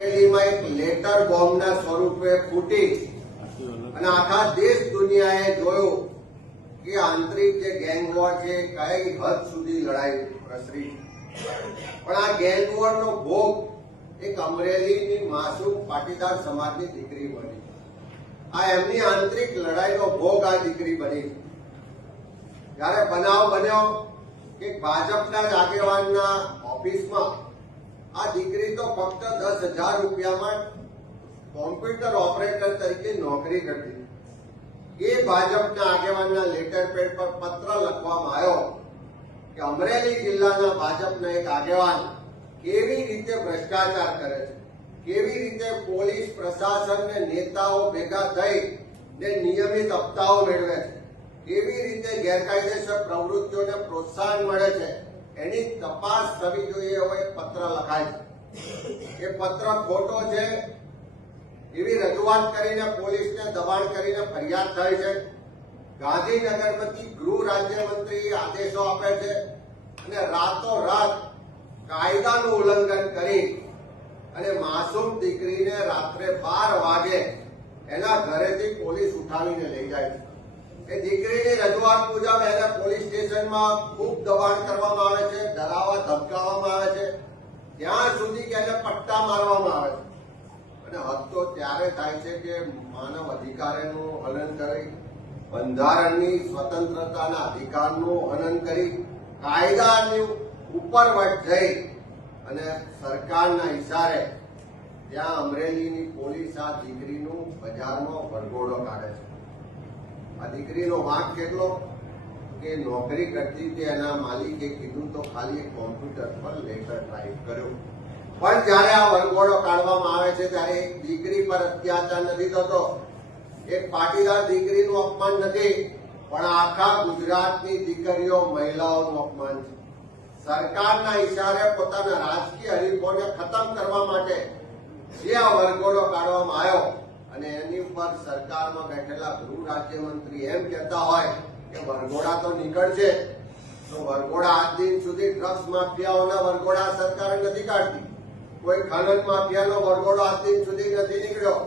માં એક લેટર બોમ્બના સ્વરૂપે ફૂટી અને આખા દેશ દુનિયાએ જોયું કે આંતરિક જે ગેંગ વોર છે કઈ હદ સુધી લડાઈ પ્રસરી, પણ આ ગેંગ વોરનો ભોગ એક અમરેલીની માસૂમ પાટીદાર સમાજની દીકરી બની. આ એમની આંતરિક લડાઈનો ભોગ આ દીકરી બની. જ્યારે બનાવ બન્યો કે ભાજપના જ આગેવાનના ઓફિસમાં આ દીકરી તો ફક્ત 10,000 રૂપિયામાં કોમ્પ્યુટર ઓપરેટર તરીકે નોકરી કરતી. એ ભાજપના આગેવાનના લેટર પેડ પર પત્ર લખવામાં આવ્યો કે અમરેલી જિલ્લાના ભાજપના એક આગેવાન કેવી રીતે ભ્રષ્ટાચાર કરે છે, કેવી રીતે પોલીસ પ્રશાસન ને નેતાઓ ભેગા થઈ ને નિયમિત હપ્તાઓ મેળવે છે, કેવી રીતે ગેરકાયદેસર પ્રવૃત્તિઓને પ્રોત્સાહન મળે છે, એની તપાસ થવી જોઈએ એવો એક પત્ર લખાય છે. એ પત્ર ખોટો છે એવી રજૂઆત કરીને પોલીસને દબાણ કરીને ફરિયાદ થઈ છે. ગાંધીનગરમાંથી ગૃહ રાજ્યમંત્રી આદેશો આપે છે અને રાતોરાત કાયદાનું ઉલ્લંઘન કરી અને માસૂમ દીકરીને રાત્રે 12 વાગે એના ઘરેથી પોલીસ ઉઠાવીને લઈ જાય છે. એ દીકરીની રજૂઆત મુજબ એને પોલીસ સ્ટેશનમાં ખૂબ દબાણ કરવામાં આવે છે, ડરાવવા ધમકાવવામાં આવે છે, ત્યાં સુધી કે એને પટ્ટા મારવામાં આવે છે. અને હદ તો ત્યારે થાય છે કે માનવ અધિકારનું હનન કરી, બંધારણની સ્વતંત્રતાના અધિકારનું હનન કરી, કાયદાની ઉપરવટ જઈ અને સરકારના ઇશારે ત્યાં અમરેલીની પોલીસ આ દીકરીનું બજારમાં વરઘોડો કાઢે છે. આ દીકરીનો વાંક કેટલો કે નોકરી કરતી હતી, એના માલિકે કીધું તો ખાલી કોમ્પ્યુટર પર લેટર ટાઈપ કર્યો. પણ જયારે આ વરઘોડો કાઢવામાં આવે છે ત્યારે એક દીકરી પર અત્યાચાર નથી થતો, એક પાટીદાર દીકરીનું અપમાન નથી, પણ આખા ગુજરાતની દીકરીઓ મહિલાઓનું અપમાન છે. સરકારના ઇશારે પોતાના રાજકીય હરીફોને ખતમ કરવા માટે જે આ વરઘોડો કાઢવામાં આવ્યો અને એની ઉપર સરકારમાં બેઠેલા ગૃહ રાજ્યમંત્રી એમ કહેતા હોય કે વરઘોડા તો નીકળશે, તો વરઘોડા આજ દિન સુધી ડ્રગ્સ માફિયાઓના વરઘોડા સરકાર નથી કાઢતી, કોઈ ખનન માફિયાનો વરઘોડો આજ દિન સુધી નથી નીકળ્યો,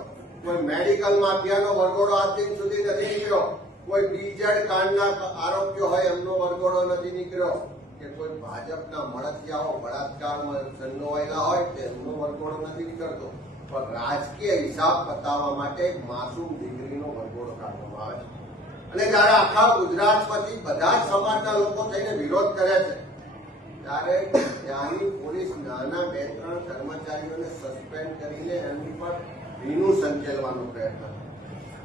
કોઈ મેડિકલ માફિયાનો વરઘોડો આજ દિન સુધી નથી નીકળ્યો, કોઈ બીજેડ કાંડના આરોપીઓ હોય એમનો વરઘોડો નથી નીકળ્યો, કે કોઈ ભાજપના મળતિયાઓ બળાત્કારમાં સંડોવાયેલા હોય તેમનો વરઘોડો નથી નીકળતો. પણ રાજકીય હિસાબ પતાવવા માટે માસૂમ દીકરીનો વરઘોડો કાઢવામાં આવે છે. અને જયારે આખા ગુજરાતમાંથી બધા જ સમાજના લોકો થઈને વિરોધ કરે છે ત્યારે ત્યાંની પોલીસ નાના 2-3 કર્મચારીઓને સસ્પેન્ડ કરીને એમની પર ભીનું સંકેલવાનો પ્રયત્ન કરે.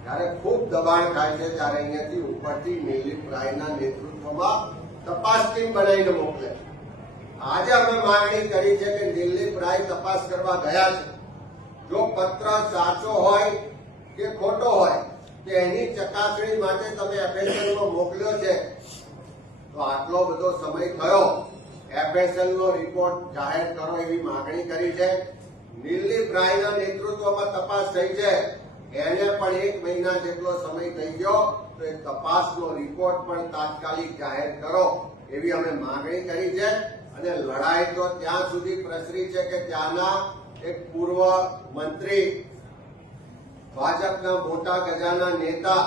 ત્યારે ખૂબ દબાણ થાય છે ત્યારે અહીંયાથી ઉપરથી દિલીપ રાયના નેતૃત્વમાં તપાસ ટીમ બનાવીને મોકલે. આજે અમે માંગણી કરી છે કે દિલીપ રાય તપાસ કરવા ગયા છે, જો પત્ર સાચો હોય કે ખોટો હોય કે એની ચકાસણી માટે તમે એફએસએલમાં મોકલ્યો છે, તો આટલો બધો સમય થયો, એફએસએલનો રિપોર્ટ જાહેર કરો એવી માંગણી કરી છે. દિલીપ રાયના નેતૃત્વમાં તપાસ થઈ છે, એને પણ 1 મહિના જેટલો સમય થઈ ગયો, તો એ તપાસનો રિપોર્ટ પણ તાત્કાલિક જાહેર કરો એવી અમે માંગણી કરી છે. અને લડાઈ તો ત્યાં સુધી પ્રસરી છે કે ત્યાંના એક પૂર્વ મંત્રી, ભાજપના મોટા ગજાના નેતા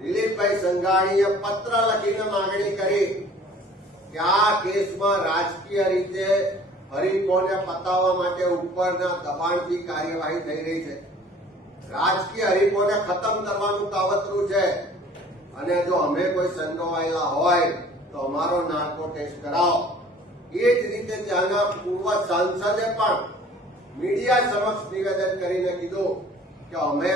દિલીપભાઈ સંઘાણીએ પત્ર લખીને માંગણી કરી કે આ કેસમાં રાજકીય રીતે હરીફોને પતાવવા માટે ઉપરના દબાણથી કાર્યવાહી થઈ રહી છે, રાજકીય હરીફોને ખતમ કરવાનું કાવતરું છે, અને જો અમે કોઈ સંડોવાયેલા હોય તો અમારો નાર્કો ટેસ્ટ કરાવો. એ જ રીતે ત્યાંના પૂર્વ સાંસદે પણ મીડિયા સમક્ષ નિવેદન કરીને કીધું કે અમે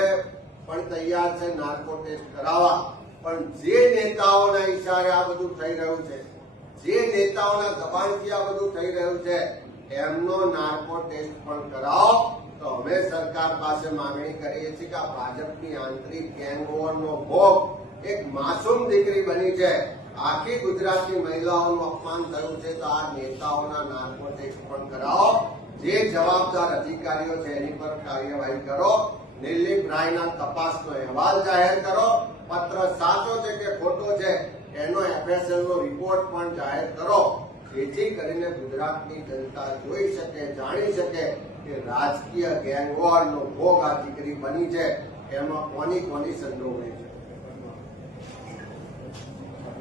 પણ તૈયાર છે નાર્કો ટેસ્ટ કરાવવા, પણ જે નેતાઓના ઈશારે આ બધું થઈ રહ્યું છે, જે નેતાઓના દબાણથી આ બધું થઈ રહ્યું છે, એમનો નાર્કો ટેસ્ટ પણ કરાવો. તો અમે સરકાર પાસે માંગણી કરીએ છીએ કે આ ભાજપની આંતરિક ગેંગ વોરનો ભોગ એક માસૂમ દીકરી બની છે. આખી ગુજરાતની મહિલાઓનું અપમાન થયું છે, તો આ નેતાઓના નાર્કો ટેસ્ટ પણ કરાવો, જે જવાબદાર અધિકારીઓ છે એની પર કાર્યવાહી કરો, દિલીપ રાયના તપાસનો અહેવાલ જાહેર કરો, પત્ર સાચો છે કે ખોટો છે એનો એફએસએલનો રિપોર્ટ પણ જાહેર કરો. જેથી કરીને ગુજરાતની જનતા જોઈ શકે, જાણી શકે કે રાજકીય ગેંગવોરનો ભોગ આ દીકરી બની છે, એમાં કોની કોની સંડોવણી છે.